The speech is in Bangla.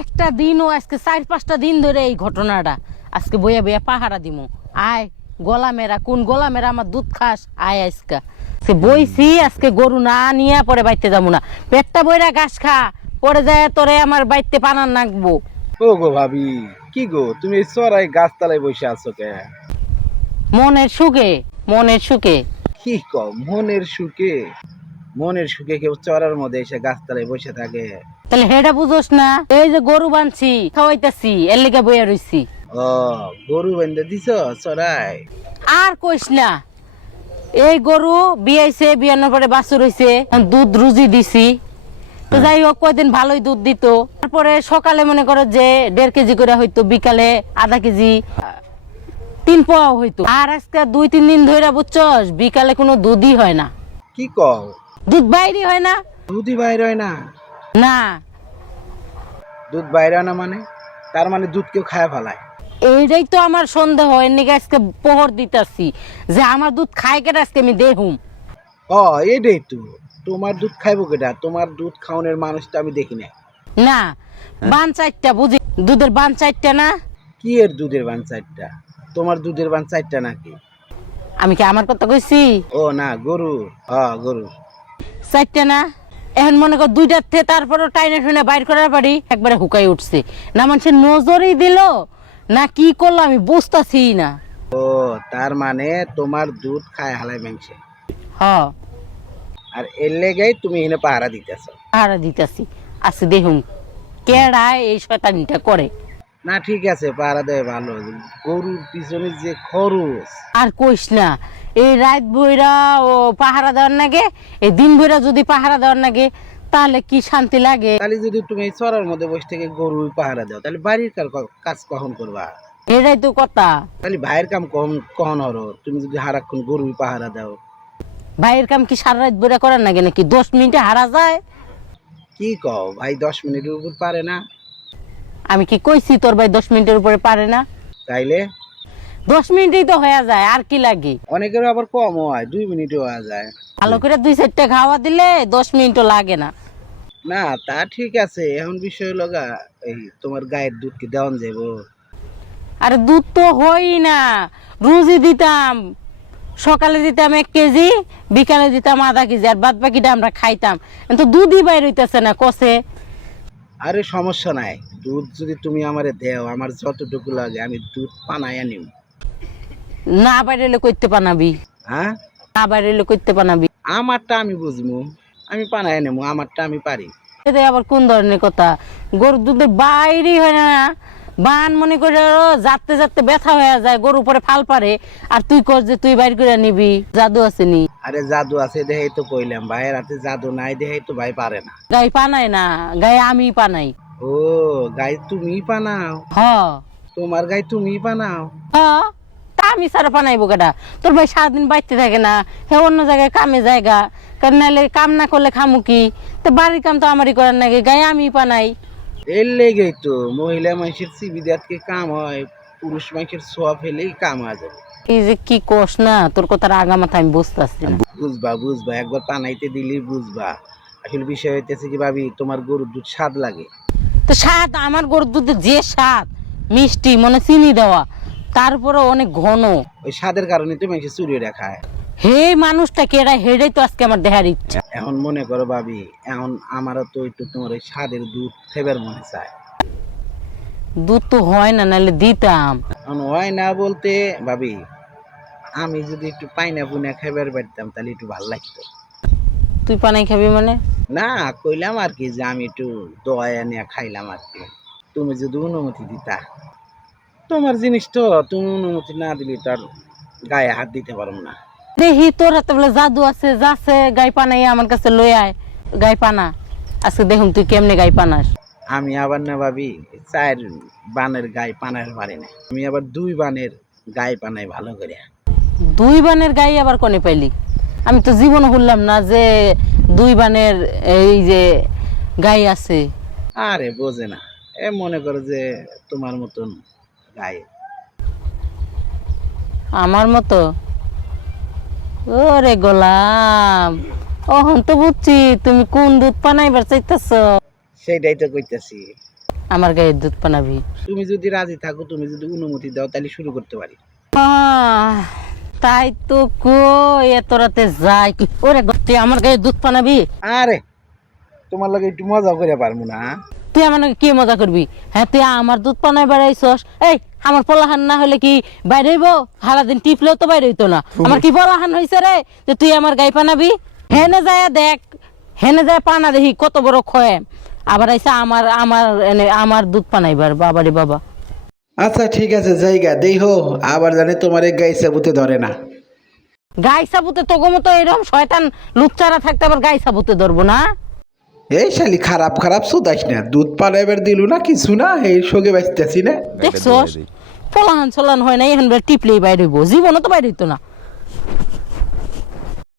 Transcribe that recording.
একটা দিনও আজকে 4-5টা দিন ধরে এই ঘটনাটা আজকে বইয়া বইয়া পাহারা দিমু। আয় গোলামেরা, কোন গোলামেরা আমার দুধ খাস, আয় আজকে সে বইছি আজকে গরু না নিয়ে পরে বাইতে যাবো না। পেটটা বইরা ঘাস খা, পরে যায় তোরে আমার বাইতে পানার নাকবো। ও গো ভাবি, কি গো তুমি এই চড়াই গাছতলায় বসে আছো কে? মনের সুখে, মনের সুখে। কি কও মনের সুখে? মনের সুখে কেউ চড়ার মধ্যে এসে গাছতলায় বসে থাকে? তাহলে হেটা বুঝোস না? এই যে গরু বানছি, খাওয়াইতাছি, এর লেগে বইয়া রইছি। ও গরু বেঁধে দিছ চড়াই? আর কইস না, এই গরু বিয়াইছে, বিয়ানোর পরে বাছুর হইছে, দুধ রুজি দিছি। তো যাই হোক কয়দিন ভালোই দুধ দিত, তারপরে সকালে মনে করো যে 1.5 কেজি করে হইতো, বিকালে আধা কেজি, 3 পোয়াও হইতো। আর আজকে 2-3 দিন ধরে বুঝছস বিকালে কোনো দুধই হয় না, কি কও? দুধ বাইরই হয় না। দুধই বাইর হয় না? না, দুধ বাইর হয় না মানে? তার মানে দুধ কেউ খায় ফেলায়? এইটাই তো আমার সন্দেহ। এর নিকে আজকে পোহর দিতাছি যে আমার দুধ খায় কেটে আজকে আমি দেহুম। ও এটাই তো, তোমার দুধ খাইবো কেটা? তোমার দুধ খাওয়ানোর মানুষটা আমি দেখি না। না, বান 4টা বুঝি, দুধের বান 4টা না? কি এর দুধের বান 4টা? তোমার দুধের বান 4টা নাকি? আমি কি আমার কথা কইছি? ও না, গরু। গরু 4টা না? এখন মনে কর 2টার থেকে তারপরও টাইনে টুনে বাইর করার পারি, একবারে হুকাই উঠছে। না মানুষের নজরই দিল না কি করলো আমি বুঝতাছি না। ও তার মানে তোমার দুধ খায় হালাই মাংসে, হ, আর এর লেগেই তুমি এখানে পাহারা দিতেছ। পাহারা দিতাছি। আজকে দেখুন কেডায় এই শয়তানিটা করে। না ঠিক আছে, পাহারা দেয় ভালো। গরুর পিছনে যে খরচ! আর কইস না, এই রাত বইরা ও পাহারা দেওয়ার নাগে, এই দিন বইরা যদি পাহারা দেওয়ার নাগে তাহলে কি শান্তি লাগে। তাহলে যদি তুমি এই চড়ার মধ্যে বসে থেকে গরু পাহারা দাও, তাহলে বাড়ির কাজ কখন করবা? এটাই তো কথা। তাহলে ভাইয়ের কাম কখন কখন হরো? তুমি যদি সারাক্ষণ গরু পাহারা দাও। ভাইয়ের কাম কি সারা রাত বইরা করার নাগে নাকি 10 মিনিটে হারা যায়? কি কও ভাই, 10 মিনিটের উপর পারে না? আমি কি কইছি তোর ভাই 10 মিনিটের উপরে পারে না? তাইলে 10 মিনিটেই তো হয়ে যায়, আর কি লাগে? অনেকের আবার কম হয়, 2 মিনিটে হওয়া যায়। ভালো করে 2-4টা খাওয়া দিলে 10 মিনিটও লাগে না। না তা ঠিক আছে, এখন বিষয় লগা এই তোমার গায়ের দুধ কি দেওয়ান যাবো? আর দুধ তো হই না, রুজি দিতাম, সকালে দিতাম 1 কেজি, বিকালে দিতাম আধা কেজি, আর বাদ বাকিটা আমরা খাইতাম। কিন্তু দুধই বাইর হইতেছে না কষে। আরে সমস্যা নাই, দুধ যদি তুমি আমারে দেও, আমার যতটুকু লাগে আমি দুধ পানাইয়া নিব। না বাইরেলে করতে পানাবি, হ্যাঁ, না বাইরেলে করতে পানাবি। আমারটা আমি বুঝবো, আমি পানাইয়া নেবো, আমারটা আমি পারি। এটা আবার কোন ধরনের কথা? গরুর দুধের বাইরেই হয় না, বান মনে করে যাতে যাতে ব্যথা হয়ে যায়, গরু পরে ফাল পারে, আর তুই কর যে তুই বাইর করে নিবি, জাদু আছে নি? আরে জাদু আছে দেখাই তো কইলাম, ভাইয়ের হাতে জাদু নাই দেখাই তো ভাই পারে না। গাই পানাই না, গায়ে আমি পানাই। ও গাই তুমি পানাও? হ তোমার গাই তুমি পানাও? হ, তা আমি সারা পানাইবো কেটা? তোর ভাই সারাদিন বাইতে থাকে না, হে অন্য জায়গায় কামে জায়গা, কারণ নাহলে কাম না করলে খামু কি? তো বাড়ির কাম তো আমারই করার নাকি, গায়ে আমি পানাই। এর লেগেই তো মহিলা মানুষের চিবিদাতকে কাম হয়, পুরুষ মানুষের ছোঁয়া ফেলেই কাম হয়ে যাবে। এই যে কি কস না, তোর কথার আগা মাথা আমি বুঝতেছি না। বুঝবা বুঝবা, একবার পানাইতে দিলেই বুঝবা। আসলে বিষয় হইতেছে কি ভাবি, তোমার গরুর দুধ স্বাদ লাগে। তো স্বাদ আমার গরুর দুধে যে স্বাদ, মিষ্টি মনে চিনি দেওয়া, তারপরে অনেক ঘন। ওই স্বাদের কারণে তো মানুষ চুরি খায়। হে মানুষটা কেডা, হেডেই তো আজকে আমার দেখার ইচ্ছা। এখন মনে করো ভাবি, এখন আমারও তো একটু তোমার ওই স্বাদের দুধ খাইবার মনে চায়। দুধ তো হয় না, নাহলে দিতাম। এখন হয় না বলতে ভাবি, আমি যদি একটু পাইনা পুনা খাইবার পারতাম তাহলে একটু ভালো লাগতো। তুই পানাই খাবি মানে? না কইলাম আর কি, যে আমি একটু দয়া নিয়ে খাইলাম আর কি, তুমি যদি অনুমতি দিতা। তোমার জিনিস তো, তুমি অনুমতি না দিলে তার গায়ে হাত দিতে পারবো না। দেখি তোর হাতে বলে জাদু আছে, যাচ্ছে গাই পানাই আমার কাছে লই আয়, গাই পানা। আজকে দেখুন তুই কেমনে গাই পানাস। আমি আবার না ভাবি 4 বানের গায়ে পানার পারি না, আমি আবার 2 বানের গায়ে পানাই ভালো করে। 2 বানের গাই আবার কোনে পাইলি? আমি তো জীবনে বললাম না যে 2 বানের এই যে গাই আছে। আরে বোঝে না, এ মনে করো যে তোমার মতন গায়ে। আমার মতো? ওরে গোলাম, অহন তো বুঝছি তুমি কোন দুধ পানাইবার চাইতেছ। সেটাই তো কইতেছি। আমার গায়ে দুধ পানাবি। তুমি যদি রাজি থাকো, তুমি যদি অনুমতি দাও, তাহলে শুরু করতে পারি। তাই তো কই এত রাতে যাই কি ওরে তুই আমার গায়ে দুধ পানাবি? আরে তোমার লাগে একটু মজা করে পারবো না? তুই আমার নাকি কি মজা করবি? হ্যাঁ তুই আমার দুধ পানায় বেড়াইছস। এই আমার পোলাহান না হলে কি বাইরে হইব? সারাদিন টিপলেও তো বাইরে হইতো না। আমার কি পোলাহান হয়েছে রে যে তুই আমার গায়ে পানাবি? হেনে যায় দেখ, হেনে যায় পানা দেখি কত বড় ক্ষয়। আবার আইসা আমার দুধ পানাইবার। বাবারে বাবা। আচ্ছা ঠিক আছে, জায়গা দেই হো, আবার জানে তোমার এই গাই সাবুতে ধরে না। গাই সাবুতে তো মতো এরকম শয়তান লুচ্চারা থাকতে আবার গাই সাবুতে ধরবো না? এই শালি খারাপ খারাপ সুদাইস না, দুধ পানাইবার দিলু না কিছু না, এই সঙ্গে বাঁচতেছি না। দেখছস পোলাহান সোলান হয় না, এখন টিপলেই বাইরে হইব, জীবনও তো বাইরে হইতো না।